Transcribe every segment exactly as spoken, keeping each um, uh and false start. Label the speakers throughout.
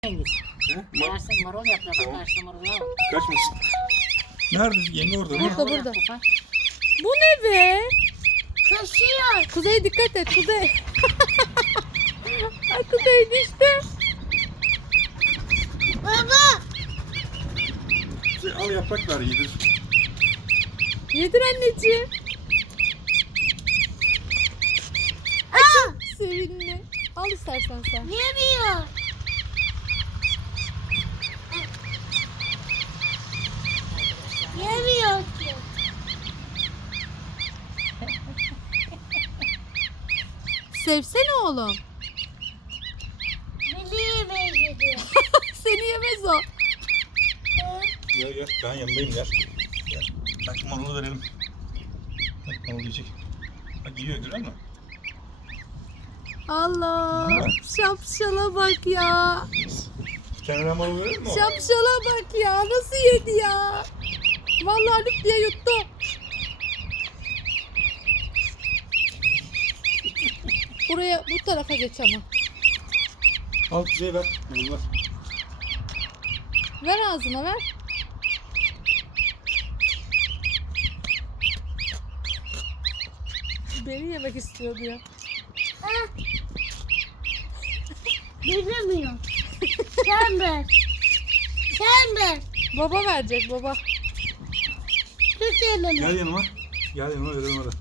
Speaker 1: Yersin marul yapma bak karşıda marul var.
Speaker 2: Kaçmasın. Nerede? Yemi orada.
Speaker 3: Burada,
Speaker 2: Burada.
Speaker 3: burada. Bu ne be?
Speaker 1: Kaşıyor.
Speaker 3: Kuzey dikkat et Kuzey. Ay Kuzey düştü.
Speaker 1: Baba.
Speaker 2: Şey, al yaprak ver yedir.
Speaker 3: Yedir anneciğim.
Speaker 1: Aa.
Speaker 3: Sevinli. Al istersen sen.
Speaker 1: Yemiyor. Yemiyor ki.
Speaker 3: Sevsene oğlum.
Speaker 1: Beni yemeye gidiyor.
Speaker 3: Seni yemez o.
Speaker 2: Gel gel. Ben yanındayım gel. Gel. Bak marulu verelim. Bak marul yiyecek. Bak yiyor görüyor musun?
Speaker 3: Allah. Şapşala bak ya.
Speaker 2: Bir tane daha marul verelim mi? o?
Speaker 3: Şapşala bak ya. Nasıl yedi ya? Vallahi lüp diye yuttu. Buraya bu tarafa geç ama.
Speaker 2: Al Kuzey'e ver. Marul ver.
Speaker 3: Ver ağzına ver. Beni yemek istiyordu ya.
Speaker 1: Bilmiyor. Sen ver. Sen ver.
Speaker 3: Baba verecek baba.
Speaker 1: Tut elini.
Speaker 2: Gel yanıma. Gel yanıma verelim hadi.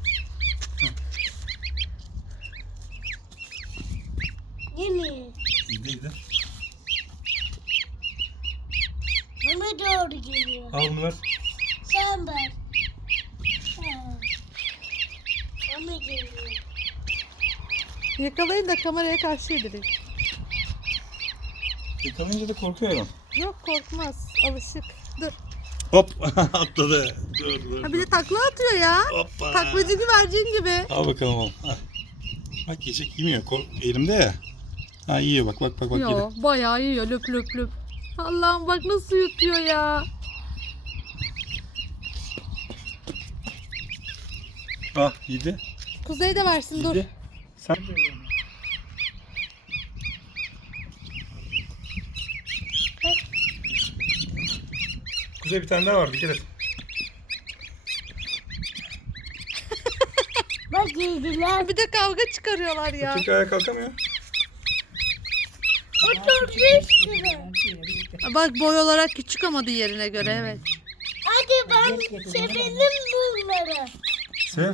Speaker 1: Yemiyor.
Speaker 2: Yedi yedi.
Speaker 1: Bana doğru geliyor.
Speaker 2: Al bunu ver.
Speaker 1: Sen ver. Ha. Bana geliyor.
Speaker 3: Yakalayın da kameraya karşı yedirin.
Speaker 2: Yakalayınca da korkuyor adam.
Speaker 3: Yok korkmaz. Alışık. Dur.
Speaker 2: Hop atladı. Dur dur.
Speaker 3: Ha bir de takla atıyor ya.
Speaker 2: Hoppa.
Speaker 3: Taklacı güvercin gibi.
Speaker 2: Al bakalım oğlum. Al. Bak yiyecek yemiyor. Kork elimde ya. Ha yiyor bak bak bak bak yedi.
Speaker 3: Yo bayağı yiyor löp löp löp. Allah'ım bak nasıl yutuyor ya.
Speaker 2: Ah yedi.
Speaker 3: Kuzey de versin dur.
Speaker 2: Yedi. Sen Kuzey bir tane daha var dikkat et.
Speaker 1: Bak yediler.
Speaker 3: Bir de kavga çıkarıyorlar ya.
Speaker 2: Öteki ayağa kalkamıyor.
Speaker 1: Oturdu üstüne.
Speaker 3: Bak boy olarak küçük ama diğerine göre evet.
Speaker 1: Hadi ben sevelim bunları.
Speaker 2: Sev.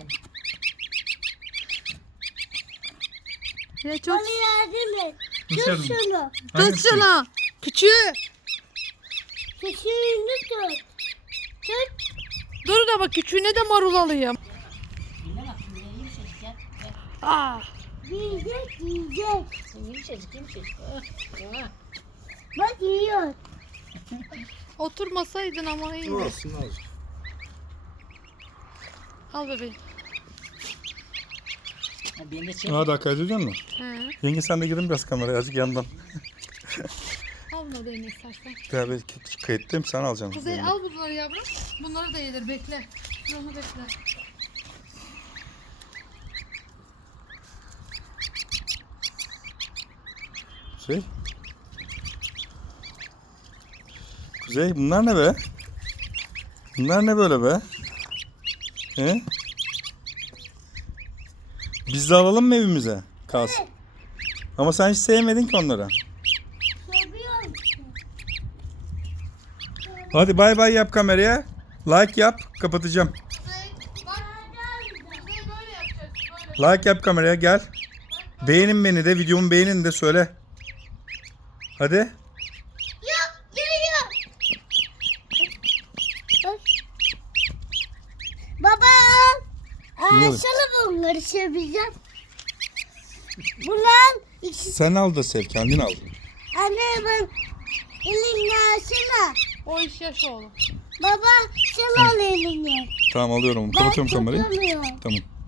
Speaker 3: Ya çok
Speaker 1: Bana yardım et.
Speaker 2: Nasıl
Speaker 1: Tut
Speaker 2: yardım?
Speaker 1: şunu.
Speaker 3: tut şunu. Küçüğü.
Speaker 1: Küçüğünü tut. Tut.
Speaker 3: Dur da bak küçüğüne de marul alayım. Aa.
Speaker 1: Yiyecek yiyecek.
Speaker 4: Yumuşacık yumuşacık.
Speaker 1: Bak yiyor.
Speaker 3: Oturmasaydın ama iyi.
Speaker 2: Dur aslında azıcık.
Speaker 3: Al bebeğim.
Speaker 4: Beni de çek.
Speaker 2: Aa daha kaydediyor musun?
Speaker 3: He.
Speaker 2: Yenge sen de girin biraz kameraya azıcık yandan.
Speaker 3: Al bunu da yine istersen.
Speaker 2: Ya ben kayıttayım sen alacaksın.
Speaker 3: Kuzey al bunları yavrum. Bunları da yedir bekle. Bunu bekle.
Speaker 2: Kuzey. Kuzey bunlar ne be? Bunlar ne böyle be? He? Biz de alalım mı evimize? Kalsın. Ama sen hiç sevmedin ki onları.
Speaker 1: Seviyorum.
Speaker 2: Hadi bay bay yap kameraya. Like yap. Kapatacağım.
Speaker 3: Bak. Kuzey böyle yapacağız. Böyle.
Speaker 2: Like yap kameraya gel. Beğenin beni de. Videomu beğenin de söyle. Hadi.
Speaker 1: Yok geliyor. Baba al.
Speaker 2: Ne
Speaker 1: Aa,
Speaker 2: olur?
Speaker 1: sana bunları seveceğim. Bunlar ikisi.
Speaker 2: Sen al da sev. Kendin al.
Speaker 1: Anne ben elini alsana.
Speaker 3: O iş yaş oğlum.
Speaker 1: Baba sen al elini.
Speaker 2: Tamam alıyorum.
Speaker 1: Ben
Speaker 2: Kapatıyorum kamerayı.
Speaker 1: tutamıyorum.
Speaker 2: Tamam.